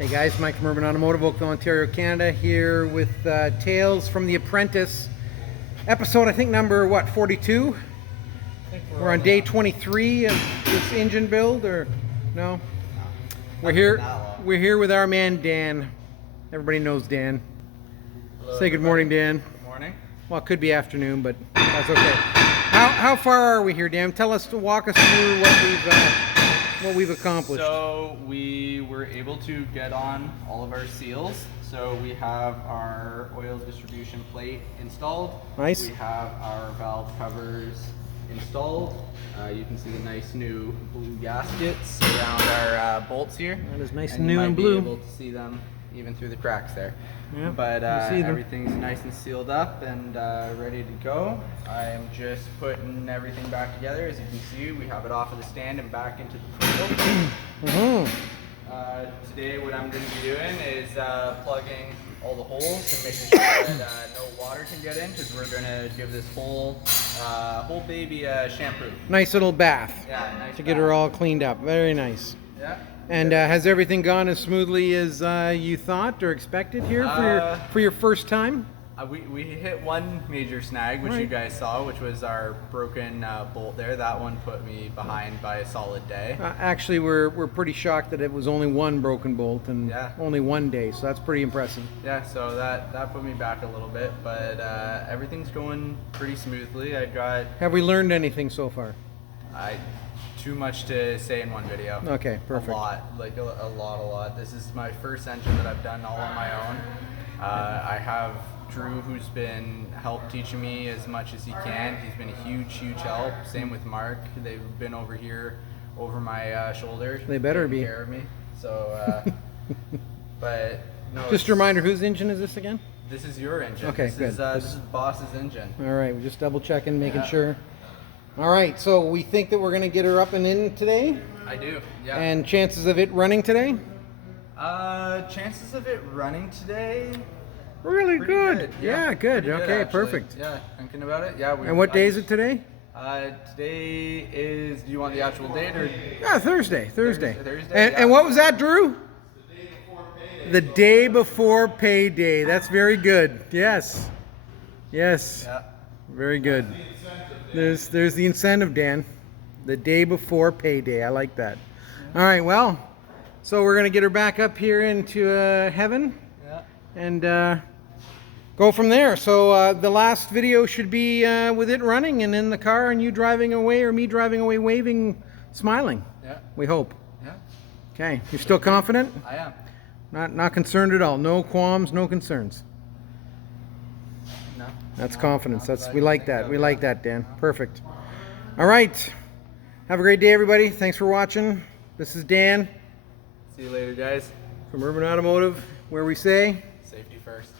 Hey guys, Mike from Urban Automotive, Oakville, Ontario, Canada, here with Tales from the Apprentice. Episode, I think, number, what, 42? We're on day 23 of this engine build, or no? We're here with our man, Dan. Everybody knows Dan. Hello, Say good morning, Dan. Good morning. Well, it could be afternoon, but that's okay. How far are we here, Dan? Walk us through what we've accomplished. So we were able to get on all of our seals. So we have our oil distribution plate installed. Nice. We have our valve covers installed. You can see the nice new blue gaskets around our bolts here. That is nice and and new and blue. You might be able to see them even through the cracks there. Yeah, but everything's nice and sealed up and ready to go. I am just putting everything back together. As you can see, we have it off of the stand and back into the cradle. Today what I'm going to be doing is plugging all the holes and making sure that no water can get in, because we're going to give this whole baby shampoo. Nice little bath. Yeah, nice to get her all cleaned up. Very nice. Yeah. And has everything gone as smoothly as you thought or expected here for your first time? We hit one major snag, which you guys saw, which was our broken bolt there. That one put me behind by a solid day. Actually, we're pretty shocked that it was only one broken bolt and only one day, so that's pretty impressive. Yeah, so that put me back a little bit, but everyth's going pretty smoothly. Have we learned anything so far? Too much to say in one video. Okay, perfect. A lot. This is my first engine that I've done all on my own. I have Drew, who's been teaching me as much as he can. He's been a huge help. Same with Mark. They've been over here, over my shoulder. They better be. Taking care of me. So, but no. Just a reminder, whose engine is this again? This is your engine. Okay, good. This is Boss's engine. All right, we're just double checking, making sure. All right, so we think that we're going to get her up and in today? I do, yeah. And chances of it running today? Chances of it running today? Really good. Yeah, Yeah, good. Pretty Okay, actually. perfect. Yeah, thinking about it. Yeah. And what day is it today? Today is, do you want the actual date or? Yeah, Thursday. Thursday, And what was that, Drew? The day before payday. That's very good. Yes. Yes. Yeah. Very good. There's the incentive, Dan. The day before payday. I like that. All right, well, so we're going to get her back up here into heaven. Yeah. And go from there. So the last video should be with it running and in the car and you driving away or me driving away waving, smiling. Yeah. We hope. Yeah. Okay. You're still confident? I am. Not concerned at all. No qualms, no concerns. No. That's confidence. We like that. We like that, Dan. Perfect. All right. Have a great day, everybody. Thanks for watching. This is Dan. See you later, guys. From Urban Automotive, where we say Safety first.